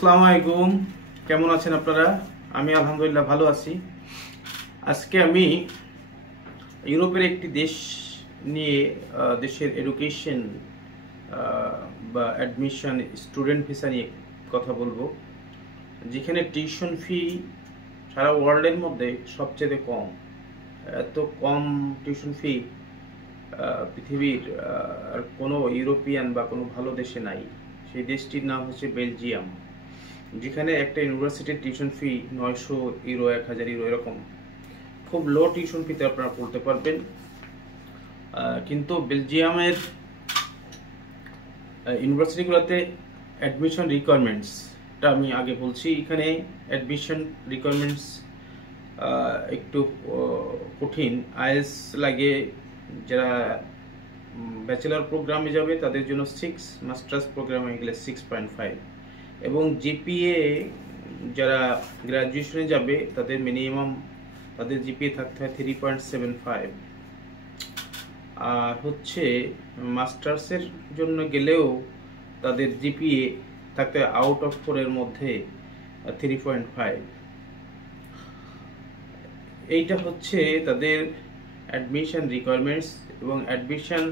আসসালামু আলাইকুম, কেমন আছেন আপনারা? আমি আলহামদুলিল্লাহ ভালো আছি। আজকে আমি ইউরোপের একটি দেশ নিয়ে দেশের এডুকেশন বা অ্যাডমিশন স্টুডেন্ট ভিসা নিয়ে কথা বলবো, যেখানে টিউশন ফি সারা ওয়ার্ল্ডের মধ্যে সবচেয়ে কম। এত কম টিউশন ফি পৃথিবীর আর কোনো ইউরোপিয়ান বা কোনো ভালো দেশে নাই। সেই দেশটির নাম হচ্ছে বেলজিয়াম, যেখানে একটা ইউনিভার্সিটির টিউশন ফি 900 ইউরো, 1000 ইউরো, এরকম খুব লো টিউশন ফিতে আপনারা পড়তে পারবেন। কিন্তু বেলজিয়ামের ইউনিভার্সিটিগুলোতে অ্যাডমিশন রিকোয়ারমেন্টসটা আমি আগে বলছি। এখানে অ্যাডমিশন রিকোয়ারমেন্টস একটু কঠিন। আইএলটিএস লাগে, যারা ব্যাচেলর প্রোগ্রামে যাবে তাদের জন্য 6, মাস্টার্স প্রোগ্রামে গেলে 6.5, এবং জিপিএ যারা গ্র্যাজুয়েশনে যাবে তাদের মিনিমাম তাদের জিপিএ থাকতে হয় 3.75। আর হচ্ছে মাস্টার্সের জন্য গেলেও তাদের জিপিএ থাকতে হয় আউট অফ 4 এর মধ্যে 3.5। এইটা হচ্ছে তাদের অ্যাডমিশন রিকোয়ারমেন্টস। এবং অ্যাডমিশন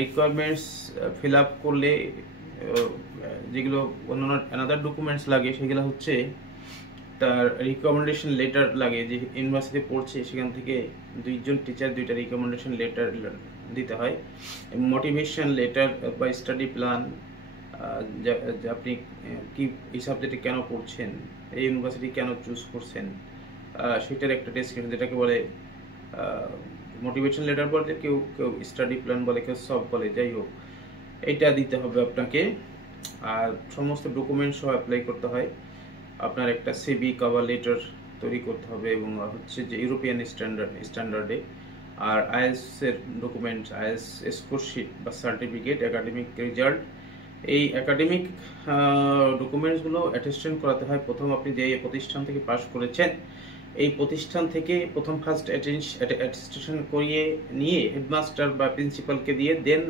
রিকোয়ারমেন্টস ফিল আপ করলে যেগুলো অন্যান্য অ্যানাদার ডকুমেন্টস লাগে, সেগুলো হচ্ছে তার রিকমেন্ডেশন লেটার লাগে। যে ইউনিভার্সিটি পড়ছে সেখান থেকে 2জন টিচার 2টা রিকমেন্ডেশন লেটার দিতে হয়, মোটিভেশন লেটার বা স্টাডি প্ল্যান, আপনি কি এই সাবজেক্টে কেন পড়ছেন, এই ইউনিভার্সিটি কেন চুজ করছেন, সেটার একটা ডেসক্রিপশন, যেটাকে বলে মোটিভেশন লেটার বলে, কেউ কেউ স্টাডি প্ল্যান বলে, কেউ সব বলে, যাই হোক এইটা দিতে হবে আপনাকে। আর সমস্ত ডকুমেন্ট সহ অ্যাপ্লাই করতে হয়। আপনার একটা সিভি কভার লেটার তৈরি করতে হবে, এবং হচ্ছে যে ইউরোপিয়ান স্ট্যান্ডার্ডে। আর আইএলটিএস এর ডকুমেন্টস, আইএলটিএস স্কোর শিট বা সার্টিফিকেট, একাডেমিক রেজাল্ট, এই একাডেমিক ডকুমেন্টসগুলো অ্যাটেস্টেশন করাতে হয়। প্রথম আপনি যে প্রতিষ্ঠান থেকে পাস করেছেন, এই প্রতিষ্ঠান থেকে ফার্স্ট অ্যাটেস্টেশন করিয়ে নিয়ে হেডমাস্টার বা প্রিন্সিপালকে দিয়ে দেন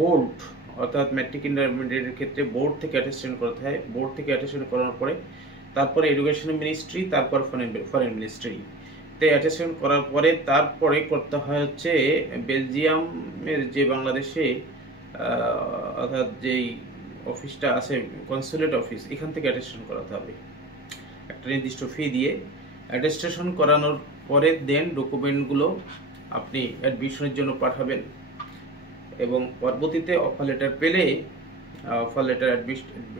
বোর্ড, অর্থাৎ ম্যাট্রিক ইন্টারমিডিয়েটের ক্ষেত্রে বোর্ড থেকে অ্যাটেস্টেশন করাতে হয়। বোর্ড থেকে অ্যাটেস্টেশন করানোর পরে তারপরে এডুকেশন মিনিস্ট্রি, তারপর ফরেন মিনিস্ট্রি তে অ্যাটেস্টেশন করার পরে তারপরে করতে হয় হচ্ছে বেলজিয়ামের যে বাংলাদেশে অর্থাৎ যেই অফিসটা আছে কনসুলেট অফিস, এখান থেকে অ্যাটেস্টেশন করাতে হবে একটা নির্দিষ্ট ফি দিয়ে। অ্যাটেস্টেশন করানোর পরে দেন ডকুমেন্টগুলো আপনি অ্যাডমিশনের জন্য পাঠাবেন, এবং পরবর্তীতে অফার লেটার পেলে, অফার লেটার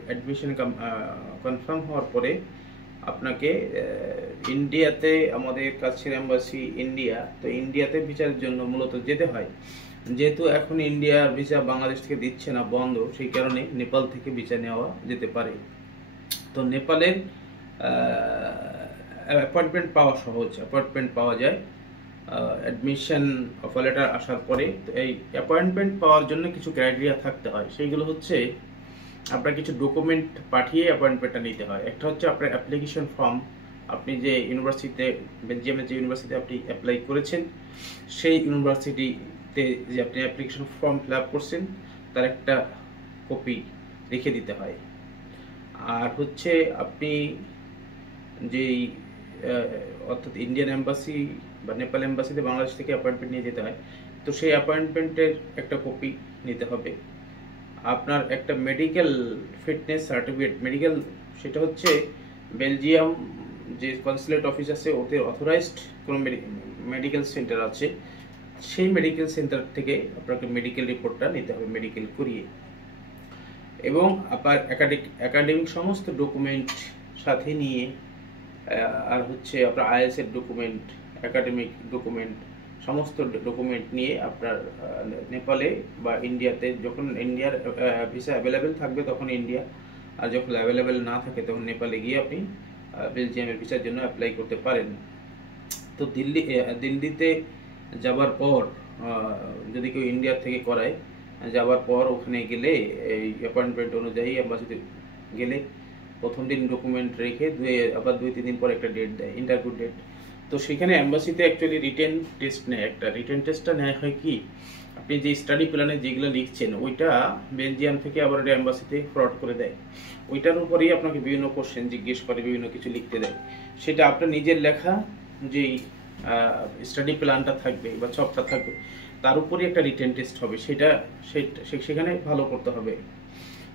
অ্যাডমিশন কনফার্ম হওয়ার পরে আপনাকে ইন্ডিয়াতে, আমাদের কাছের এম্বাসি ইন্ডিয়া, তো ইন্ডিয়াতে ভিসার জন্য মূলত যেতে হয়। যেহেতু এখন ইন্ডিয়ার ভিসা বাংলাদেশ থেকে দিচ্ছে না, বন্ধ, সেই কারণে নেপাল থেকে ভিসা নেওয়া যেতে পারে। তো নেপালের অ্যাপয়েন্টমেন্ট পাওয়া সহজ, অ্যাপয়েন্টমেন্ট পাওয়া যায় অ্যাডমিশন অফার লেটার আসার পরে। তো এই অ্যাপয়েন্টমেন্ট পাওয়ার জন্য কিছু ক্রাইটেরিয়া থাকতে হয়। সেইগুলো হচ্ছে আপনার কিছু ডকুমেন্ট পাঠিয়ে অ্যাপয়েন্টমেন্টটা নিতে হয়। একটা হচ্ছে আপনার অ্যাপ্লিকেশন ফর্ম, আপনি যে ইউনিভার্সিটিতে, বেলজিয়ামের যে ইউনিভার্সিটিতে আপনি অ্যাপ্লাই করেছেন, সেই ইউনিভার্সিটিতে যে আপনি অ্যাপ্লিকেশন ফর্ম ফিল আপ করছেন তার একটা কপি রেখে দিতে হয়। আর হচ্ছে আপনি যেই অর্থাৎ ইন্ডিয়ান এম্বাসি বা নেপাল এম্বাসিতে বাংলাদেশ থেকে অ্যাপয়েন্টমেন্ট নিয়ে যেতে হয়, তো সেই অ্যাপয়েন্টমেন্টের একটা কপি নিতে হবে। আপনার একটা মেডিকেল ফিটনেস সার্টিফিকেট, মেডিকেল, সেটা হচ্ছে বেলজিয়াম যে কনসুলেট অফিস আছে, ওদের অথরাইজড কোনো মেডিকেল সেন্টার আছে, সেই মেডিকেল সেন্টার থেকে আপনাকে মেডিকেল রিপোর্টটা নিতে হবে, মেডিকেল করিয়ে। এবং আপনার একাডেমিক সমস্ত ডকুমেন্ট সাথে নিয়ে, আর হচ্ছে আপনার আইএলটিএস এর ডকুমেন্ট, একাডেমিক ডকুমেন্ট, সমস্ত ডকুমেন্ট নিয়ে আপনার নেপালে বা ইন্ডিয়াতে, যখন ইন্ডিয়ার ভিসা অ্যাভেলেবেল থাকবে তখন ইন্ডিয়া, আর যখন অ্যাভেলেবেল না থাকে তখন নেপালে গিয়ে আপনি বেলজিয়ামের ভিসার জন্য অ্যাপ্লাই করতে পারেন। তো দিল্লিতে যাবার পর, যদি কেউ ইন্ডিয়া থেকে করায়, যাবার পর ওখানে গেলে এই অ্যাপয়েন্টমেন্ট অনুযায়ী এম্বাসিতে গেলে প্রথম দিন ডকুমেন্ট রেখে আবার 2-3 দিন পর একটা ডেট দেয়, ইন্টারভিউ ডেট। তো সেখানে এম্বাসিতে অ্যাকচুয়ালি রিটেন টেস্ট নেয়। একটা রিটেন টেস্টটা নেওয়া হয় কি, আপনি যে স্টাডি প্ল্যানে যেগুলো লিখছেন ওইটা বেলজিয়াম থেকে আবার এটা এম্বাসিতে ফরওয়ার্ড করে দেয়, ওইটার উপরেই আপনাকে বিভিন্ন কোশ্চেন জিজ্ঞেস করে, বিভিন্ন কিছু লিখতে দেয়। সেটা আপনার নিজের লেখা যেই স্টাডি প্ল্যানটা থাকবে বা ছকটা থাকবে তার উপরই একটা রিটেন টেস্ট হবে, সেখানে ভালো করতে হবে।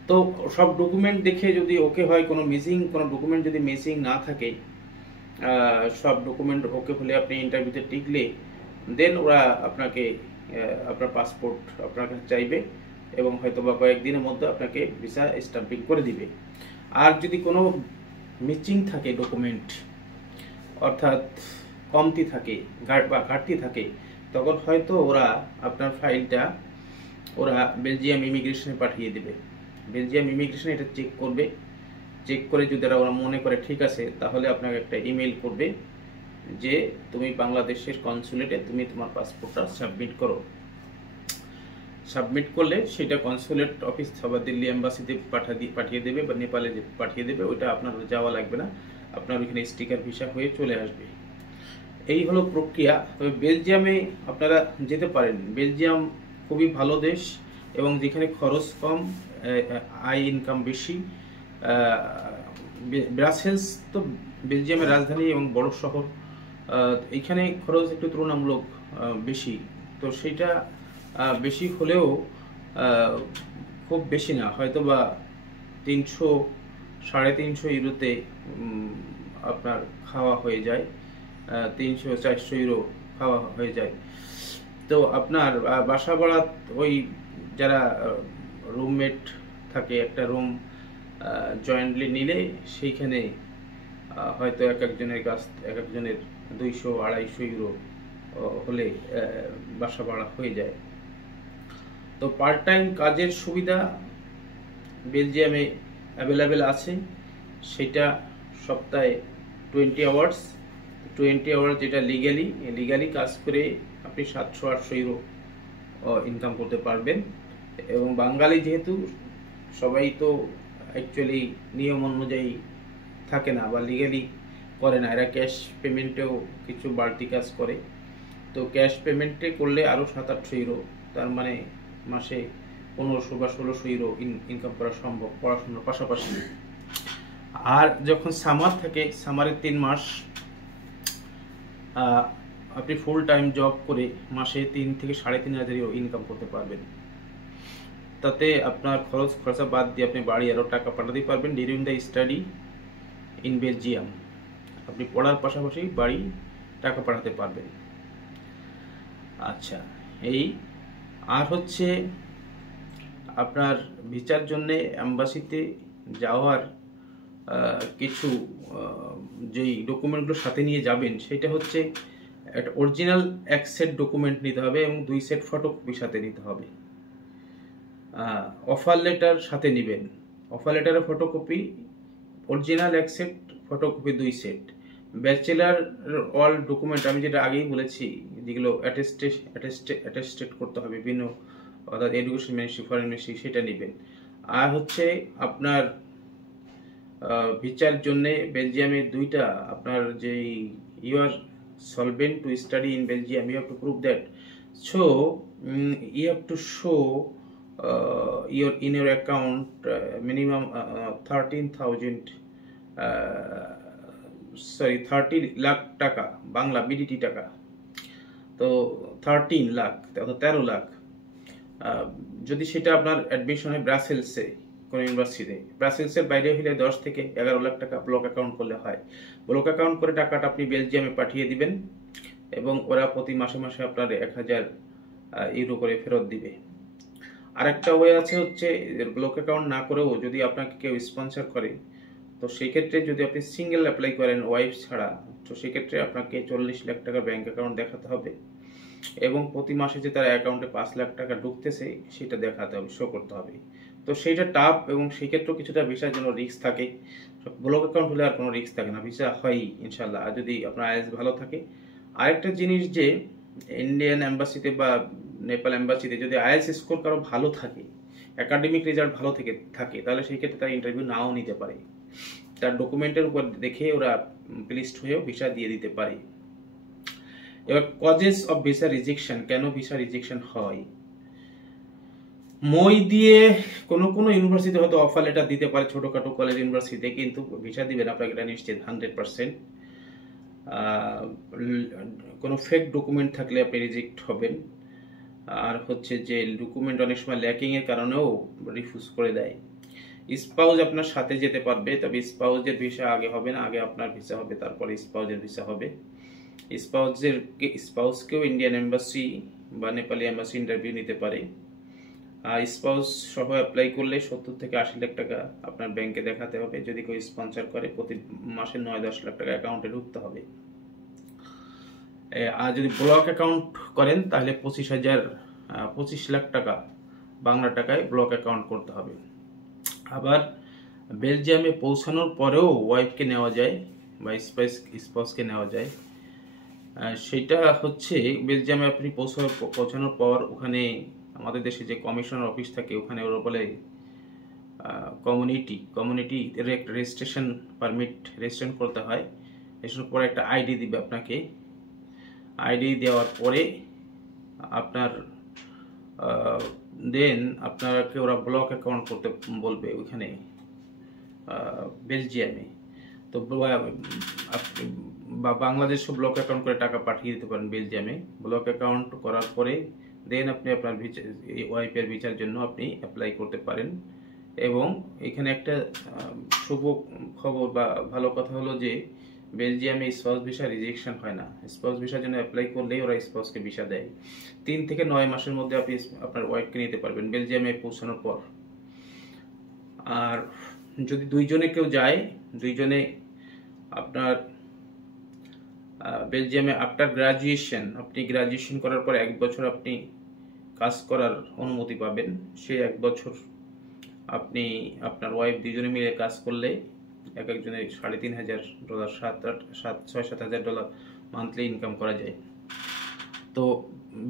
তো সব ডকুমেন্ট দেখে যদি ওকে হয়, কোনো ডকুমেন্ট যদি মিসিং না থাকে, সব ডকুমেন্ট ওকে হলে আপনি ইন্টারভিউতে টিকলে দেন ওরা আপনাকে আপনার পাসপোর্ট আপনার কাছে চাইবে এবং হয়তো বা কয়েকদিনের মধ্যে আপনাকে ভিসা স্টাম্পিং করে দিবে। আর যদি কোনো মিসিং থাকে ডকুমেন্ট, অর্থাৎ কমতি থাকে বা ঘাটতি থাকে, তখন হয়তো ওরা আপনার ফাইলটা বেলজিয়াম ইমিগ্রেশনে পাঠিয়ে দেবে। বেলজিয়াম ইমিগ্রেশন এটা চেক করবে, চেক করে যদি ওরা মনে করে ঠিক আছে, তাহলে আপনাকে একটা ইমেল করবে যে তুমি বাংলাদেশের কনসুলেটে তুমি তোমার পাসপোর্টটা সাবমিট করো। সাবমিট করলে সেটা কনসুলেট অফিস অথবা দিল্লি এম্বাসিতে পাঠিয়ে দেবে বা নেপালে পাঠিয়ে দেবে। ওইটা আপনার যাওয়া লাগবে না, আপনার ওইখানে স্টিকার ভিসা হয়ে চলে আসবে। এই হলো প্রক্রিয়া। তবে বেলজিয়ামে আপনারা যেতে পারেন। বেলজিয়াম খুবই ভালো দেশ এবং যেখানে খরচ কম, আয় ইনকাম বেশি। ব্রাসেলস তো বেলজিয়ামের রাজধানী এবং বড় শহর, এইখানে খরচ একটু তুলনামূলক বেশি। তো সেটা বেশি হলেও খুব বেশি না, হয়তো বা 300-350 ইউরোতে আপনার খাওয়া হয়ে যায়, 300-400 ইউরো খাওয়া হয়ে যায়। তো আপনার বাসা ভাড়া ওই যারা রুমমেট থাকে, একটা রুম জয়েন্টলি নিলে সেইখানে হয়তো এক একজনের 200-250 ইউরো হলে বাসা ভাড়া হয়ে যায়। তো পার্ট টাইম কাজের সুবিধা বেলজিয়ামে অ্যাভেলেবেল আছে, সেটা সপ্তাহে 20 আওয়ার্স। 20 আওয়ার্স যেটা লিগালি কাজ করে আপনি 700-800 ইউরো ইনকাম করতে পারবেন। এবং বাঙালি যেহেতু সবাই তো অ্যাকচুয়ালি নিয়ম অনুযায়ী থাকে না বা লিগালি করে না, এরা ক্যাশ পেমেন্টেও কিছু বাড়তি কাজ করে। তো ক্যাশ পেমেন্টে করলে আরও 700-800 ইউরো, তার মানে মাসে 1500 বা 1600 ইউরো ইনকাম করা সম্ভব পড়াশোনার পাশাপাশি। আর যখন সামার থাকে, সামারের 3 মাস আপনি ফুল টাইম জব করে মাসে 3 থেকে 3500 ইউরো ইনকাম করতে পারবেন। তাতে আপনার খরচা বাদ দিয়ে আপনি বাড়ি আরও টাকা পাঠাতে পারবেন during the study in Belgium. আপনি পড়ার পাশাপাশি বাড়ি টাকা পাঠাতে পারবেন। আচ্ছা, এই আর হচ্ছে আপনার ভিসার জন্য অ্যাম্বাসিতে যাওয়ার কিছু যেই ডকুমেন্টগুলো সাথে নিয়ে যাবেন, সেটা হচ্ছে একটা অরিজিনাল 1 সেট ডকুমেন্ট নিতে হবে এবং 2 সেট ফটোকপি সাথে নিতে হবে। অফার লেটার সাথে নেবেন, অফার লেটারের photocopy original 1 set, photocopy 2 set. Bachelor all document আমি যেটা আগেই বলেছি, যেগুলো অ্যাটেস্টেড করতে হবে বিভিন্ন, অর্থাৎ এডুকেশন মিনিস্ট্রি, ফরেন মিনিস্ট্রি, সেটা নেবেন। আর হচ্ছে আপনার ভিসার জন্য বেলজিয়ামে দুইটা, আপনার যেই you are solvent to study in Belgium, you have to prove that. So you have to show in your account minimum 30 lakh টাকা, বাংলা বিডিটি টাকা, তো 13 লাখ, 13 লাখ। যদি সেটা আপনার অ্যাডমিশন হয় ব্রাসেলসে কোন ইউনিভার্সিটিতে, ব্রাসেলসের বাইরে হলে 10 থেকে 11 লাখ টাকা ব্লক অ্যাকাউন্ট করলে হয়। ব্লক অ্যাকাউন্ট করে টাকাটা আপনি বেলজিয়ামে পাঠিয়ে দিবেন এবং ওরা প্রতি মাসে মাসে আপনার 1000 ইউরো করে ফেরত দিবে। আরেকটা ওয়ে আছে হচ্ছে ব্লক অ্যাকাউন্ট না করেও যদি আপনাকে কেউ স্পন্সর করে, তো সেক্ষেত্রে যদি আপনি সিঙ্গেল অ্যাপ্লাই করেন ওয়াইফ ছাড়া, তো সেক্ষেত্রে আপনাকে 40 লাখ টাকার ব্যাংক অ্যাকাউন্ট দেখাতে হবে এবং প্রতি মাসে যে তার অ্যাকাউন্টে 5 লাখ টাকা ঢুকতেছে সেটা দেখাতে হবে, শো করতে হবে। তো সেইটা টাফ এবং সেক্ষেত্রেও কিছুটা ভিসার জন্য রিস্ক থাকে। ব্লক অ্যাকাউন্ট হলে আর কোনো রিস্ক থাকে না, ভিসা হয় ইনশাল্লাহ, আর যদি আপনার আইএলটিএস ভালো থাকে। আরেকটা জিনিস যে ইন্ডিয়ান এম্বাসিতে বা নেপাল এম্বাসিতে যদি আইএলটিএস স্কোর কারো ভালো থাকে, একাডেমিক রেজাল্ট ভালো থাকে, তাহলে সেই ক্ষেত্রে তার ইন্টারভিউ নাও নিতে পারে। তার ডকুমেন্টের উপর দেখে ওরা প্লিস্ট হয়েও ভিসা দিয়ে দিতে পারে। এবার কজেস অফ ভিসা রিজেকশন, কেন ভিসা রিজেকশন হয়, মই দিয়ে কোনো ইউনিভার্সিটি হয়তো অফার লেটার দিতে পারে, ছোটখাটো কলেজ ইউনিভার্সিটিতে, কিন্তু ভিসা দিবেন আপনাকে, এটা নিশ্চিত 100%। কোনো ফেক ডকুমেন্ট থাকলে আপনি রিজেক্ট হবেন। আর হচ্ছে যে ডকুমেন্ট অনেক সময় ল্যাকিং এর কারণেও রিফিউজ করে দেয়। স্পাউস আপনার সাথে যেতে পারবে, তবে স্পাউসের ভিসা আগে হবে না, আগে আপনার ভিসা হবে, তারপরে স্পাউসের ভিসা হবে। স্পাউসকেও ইন্ডিয়ান এম্বাসি বা নেপালি এম্বাসি ইন্টারভিউ নিতে পারে। আর স্পাউস সহ অ্যাপ্লাই করলে 70 থেকে 80 লাখ টাকা আপনার ব্যাংকে দেখাতে হবে। যদি কেউ স্পন্সর করে প্রতি মাসে 9-10 লাখ টাকা অ্যাকাউন্টে ঢুকতে হবে। আর যদি ব্লক অ্যাকাউন্ট করেন তাহলে 25 লাখ টাকা বাংলা টাকায় ব্লক অ্যাকাউন্ট করতে হবে। আবার বেলজিয়ামে পৌঁছানোর পরেও ওয়াইফকে নেওয়া যায় বা স্পাউসকে নেওয়া যায়। সেটা হচ্ছে বেলজিয়ামে আপনি পৌঁছানোর পর ওখানে আমাদের দেশে যে কমিশনার অফিস থাকে, ওখানে ওরা বলে কমিউনিটি রেজিস্ট্রেশন পারমিট রেজিস্ট্রেশন করতে হয়। রেজিস্ট্রেশন পরে একটা আইডি দিবে আপনাকে। আইডি দেওয়ার পরে আপনার দেন আপনাকে ওরা ব্লক অ্যাকাউন্ট করতে বলবে ওইখানে বেলজিয়ামে। তো বাংলাদেশও ব্লক অ্যাকাউন্ট করে টাকা পাঠিয়ে দিতে পারেন বেলজিয়ামে। ব্লক অ্যাকাউন্ট করার পরে দেন আপনি আপনার ওয়াইফের ভিসার জন্য আপনি অ্যাপ্লাই করতে পারেন। এবং এখানে একটা শুভ খবর বা ভালো কথা হলো যে বেলজিয়ামে স্পাউস ভিসা রিজেকশন হয় না। স্পাউস ভিসার জন্য অ্যাপ্লাই করলেই ওরা স্পাউসকে ভিসা দেয়। 3 থেকে 9 মাসের মধ্যে আপনি আপনার ওয়াইফকে নিতে পারবেন বেলজিয়ামে পৌঁছানোর পর। আর যদি দুইজনে কেউ যায়, দুইজনে আপনার বেলজিয়ামে আফটার গ্রাজুয়েশন, আপনি গ্রাজুয়েশন করার পর 1 বছর আপনি কাজ করার অনুমতি পাবেন। সেই 1 বছর আপনি আপনার ওয়াইফ দুজনে মিলে কাজ করলে এক একজনের $3,500 $6,000-7,000 মান্থলি ইনকাম করা যায়। তো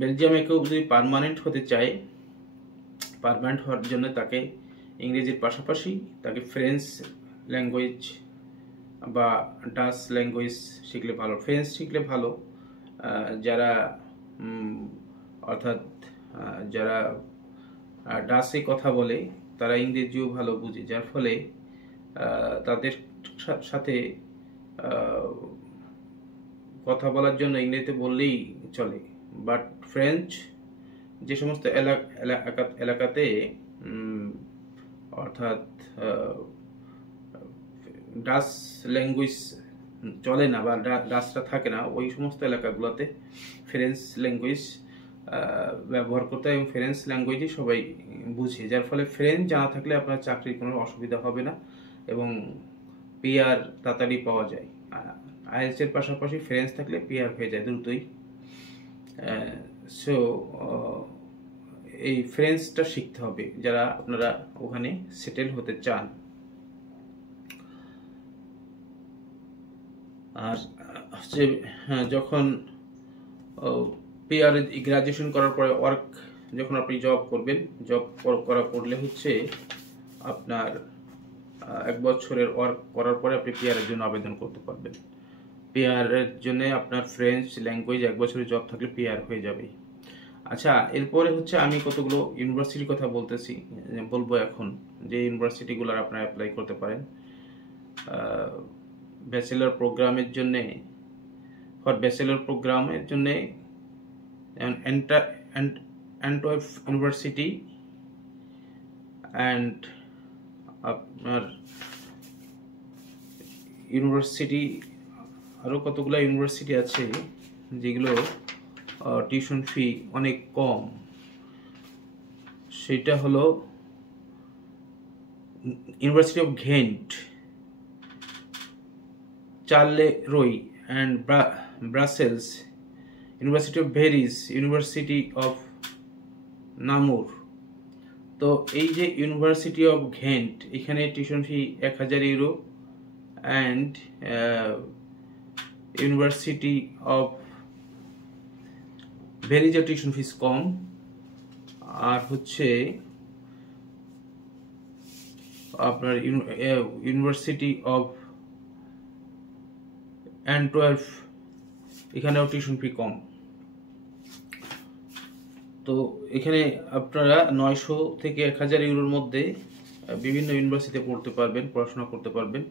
বেলজিয়ামে কেউ যদি পার্মানেন্ট হতে চায়, পার্মানেন্ট হওয়ার জন্য তাকে ইংরেজির পাশাপাশি তাকে ফ্রেঞ্চ ল্যাঙ্গুয়েজ বা ডাচ ল্যাঙ্গুয়েজ শিখলে ভালো। ফ্রেঞ্চ শিখলে ভালো, যারা অর্থাৎ যারা ডাচে কথা বলে তারা ইংরেজিও ভালো বুঝে, যার ফলে তাদের সাথে কথা বলার জন্য ইংরেজিতে বললেই চলে। বাট ফ্রেঞ্চ যে সমস্ত এলাকাতে অর্থাৎ ডাচ ল্যাঙ্গুয়েজ চলে না বা ডাচটা থাকে না, ওই সমস্ত এলাকাগুলোতে ফ্রেঞ্চ ল্যাঙ্গুয়েজ ব্যবহার করতে হয় এবং ফ্রেঞ্চ ল্যাঙ্গুয়েজই সবাই বুঝে। যার ফলে ফ্রেঞ্চ জানা থাকলে আপনার চাকরির কোনো অসুবিধা হবে না এবং পিআর তাড়াতাড়ি পাওয়া যায়। আইএলটিএস এর পাশাপাশি ফ্রেঞ্চ থাকলে পিআর হয়ে যায় দ্রুতই। সো এই ফ্রেঞ্চটা শিখতে হবে যারা আপনারা ওখানে সেটেল হতে চান। আর হচ্ছে যখন পিআর গ্রাজুয়েশন করার পরে যখন আপনি জব করবেন, জব করলে হচ্ছে আপনার 1 বছরের ওয়ার্ক করার পরে আপনি পিআর এর জন্য আবেদন করতে পারবেন। পিআর এর জন্য আপনার ফ্রেঞ্চ ল্যাঙ্গুয়েজ 1 বছরের জব থাকলে পিআর হয়ে যাবে। আচ্ছা, এরপরে হচ্ছে আমি কতগুলো ইউনিভার্সিটির কথা বলবো এখন, যে ইউনিভার্সিটিগুলোর আপনারা অ্যাপ্লাই করতে পারেন ব্যাচেলর প্রোগ্রামের জন্য। ব্যাচেলর প্রোগ্রামের জন্য অ্যান্টওয়ার্প ইউনিভার্সিটি অ্যান্ড আপনার ইউনিভার্সিটি, আরও কতগুলো ইউনিভার্সিটি আছে যেগুলো টিউশন ফি অনেক কম। সেটা হলো university of Ghent, Charleroi and Brussels, university of Veris, university of Namur. তো এই যে ইউনিভার্সিটি অফ ঘেন্ট, এখানে tuition fee 1000 euro and university of ভেরিজের টিউশন ফিস কম। আর হচ্ছে আপনার ইউনিভার্সিটি অফ অ্যান্টওয়ার্প, এখানেও টিউশন ফি কম। তো এখানে আপনারা 900 থেকে 1000 ইউরোর মধ্যে বিভিন্ন ইউনিভার্সিটিতে পড়তে পারবেন, পড়াশোনা করতে পারবেন।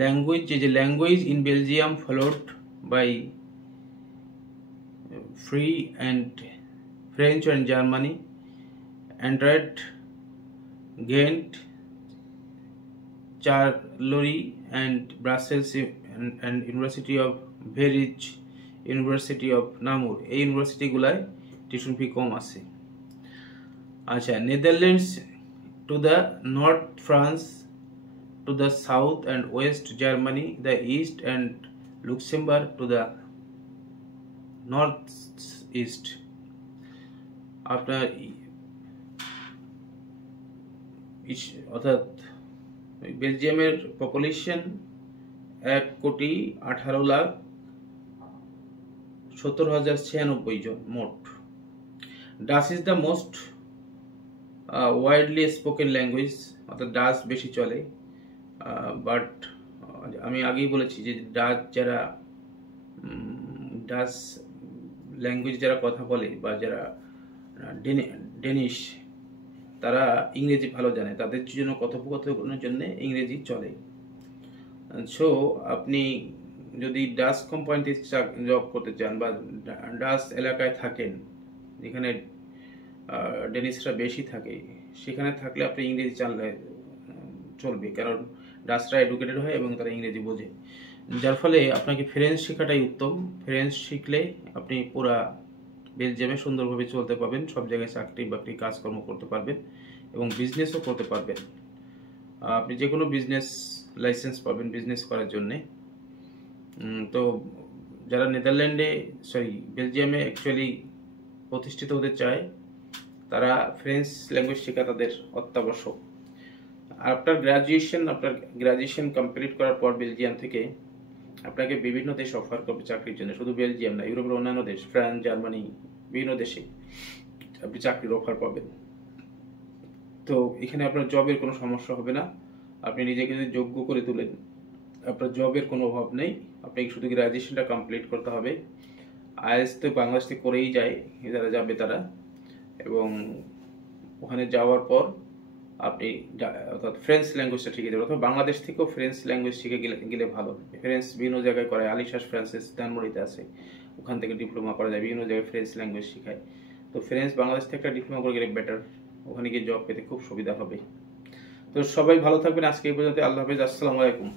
Language in Belgium followed by free and French and Germany, android, Ghent, Charleroi and Brussels and university of Verich, university of Namur, এই ইউনিভার্সিটিগুলায় টিউশন ফি কম আছে। আচ্ছা, Netherlands to the north, France to the south and west, Germany the east and Luxembourg to the north east. আপনার অর্থাৎ বেলজিয়ামের population 1,18,70,096 জন মোট। Dutch is the most widely spoken language, অর্থাৎ ডাচ বেশি চলে। বাট আমি আগেই বলেছি যে ডাচ ল্যাঙ্গুয়েজ যারা কথা বলে বা যারা ডেনিশ, তারা ইংরেজি ভালো জানে, তাদের জন্য কথোপকথনের জন্য ইংরেজি চলে। সো আপনি যদি ডাচ কোম্পানিতে জব করতে চান বা ডাচ এলাকায় থাকেন যেখানে ডেনিশরা বেশি থাকে, সেখানে থাকলে আপনি ইংরেজি জানলে চলবে, কারণ ডাচরা এডুকেটেড হয় এবং তারা ইংরেজি বোঝে। যার ফলে আপনাকে ফ্রেঞ্চ শেখাটাই উত্তম। ফ্রেঞ্চ শিখলে আপনি পুরা বেলজিয়ামে সুন্দরভাবে চলতে পারবেন, সব জায়গায় চাকরি বাকরি কাজকর্ম করতে পারবেন এবং বিজনেসও করতে পারবেন। আপনি যে কোনো বিজনেস লাইসেন্স পাবেন বিজনেস করার জন্যে। তো যারা বেলজিয়ামে অ্যাকচুয়ালি প্রতিষ্ঠিত হতে চায়, তারা ফ্রেঞ্চ ল্যাঙ্গুয়েজ শেখা তাদের অত্যাবশ্যক। আপনার গ্রাজুয়েশন কমপ্লিট করার পর বেলজিয়াম থেকে আপনাকে বিভিন্ন দেশ অফার করবে চাকরির জন্য, শুধু বেলজিয়াম না, ইউরোপের অন্যান্য দেশ, ফ্রান্স, জার্মানি, বিভিন্ন দেশে আপনি চাকরির অফার পাবেন। তো এখানে আপনার জবের কোনো সমস্যা হবে না। আপনি নিজেকে যদি যোগ্য করে তোলেন, আপনার জবের কোনো অভাব নেই। আপনাকে শুধু গ্রাজুয়েশনটা কমপ্লিট করতে হবে। আইএলটিএস তো বাংলাদেশ থেকে করেই যায় যারা যাবে তারা, এবং ওখানে যাওয়ার পর আপনি অর্থাৎ ফ্রেঞ্চ ল্যাঙ্গুয়েজটা শিখে যাবেন, অথবা বাংলাদেশ থেকেও ফ্রেঞ্চ ল্যাঙ্গুয়েজ শিখে গেলে ভালো। ফ্রেঞ্চ বিভিন্ন জায়গায় করায়, আলিশাস ফ্রান্সেস ধানমন্ডিতে আছে, ওখান থেকে ডিপ্লোমা করা যায়, বিভিন্ন জায়গায় ফ্রেঞ্চ ল্যাঙ্গুয়েজ শেখায়। তো ফ্রেঞ্চ বাংলাদেশ থেকে একটা ডিপ্লোমা করে গেলে বেটার, ওখানে গিয়ে জব পেতে খুব সুবিধা হবে। তো সবাই ভালো থাকবেন। আজকে এই পর্যন্ত। আল্লাহ হাফেজ। আসসালামু আলাইকুম।